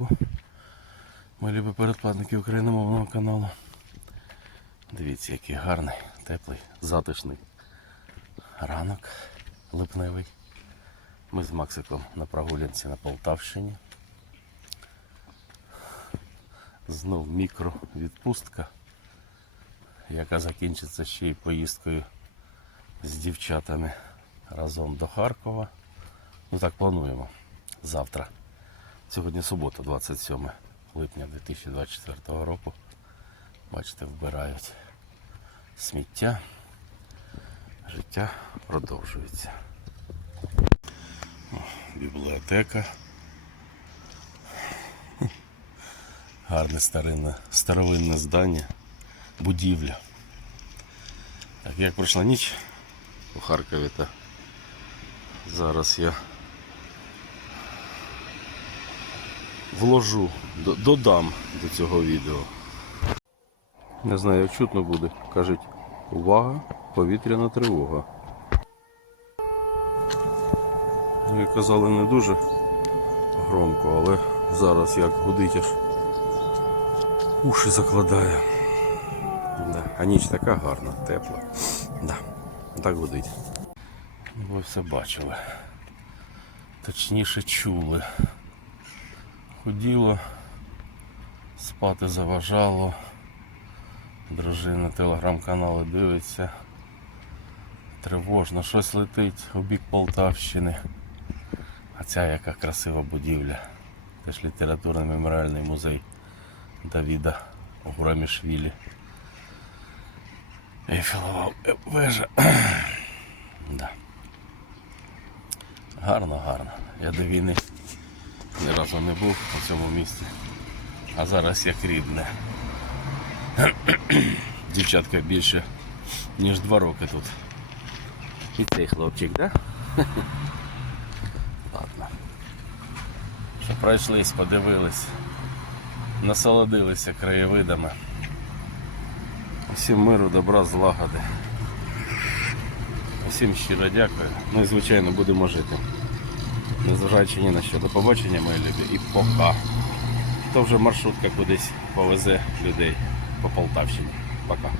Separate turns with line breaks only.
ранку. Мої любі передплатники україномовного каналу. Дивіться, який гарний, теплий, затишний ранок липневий. Ми з Максиком на прогулянці на Полтавщині. Знов мікровідпустка, яка закінчиться ще й поїздкою з дівчатами разом до Харкова. Ну так плануємо. Завтра. Сьогодні субота, 27 липня 2024 року. Бачите, вбирають сміття. Життя продовжується. Бібліотека. Гарне старинне, старовинне здання, будівля. Так, як пройшла ніч у Харкові, то зараз я вложу, додам до цього відео. Не знаю, як чутно буде. Кажуть, увага, повітряна тривога. Ну, як казали, не дуже громко, але зараз як гудить аж уші закладає. Да. А ніч така гарна, тепла. Да. Так гудить. Ну, Ви все бачили. Точніше чули. Ходіло, спати заважало. Дружина телеграм-канали дивиться. Тривожно, щось летить у бік Полтавщини. А ця яка красива будівля. Теж літературний меморіальний музей Давіда Гурамішвілі. Ейфелова вежа. да. Гарно, гарно. Я до війни ні разу не був у цьому місті. А зараз як рідне. Дівчатка більше, ніж два роки тут. І цей хлопчик, да? Ладно. Що пройшлись, подивились, насолодилися краєвидами. Усім миру, добра, злагоди. Усім щиро дякую. Ну і звичайно будемо жити. Незважаючи ні на що. До побачення, мої любі, і пока. То вже маршрутка кудись повезе людей по Полтавщині. Пока.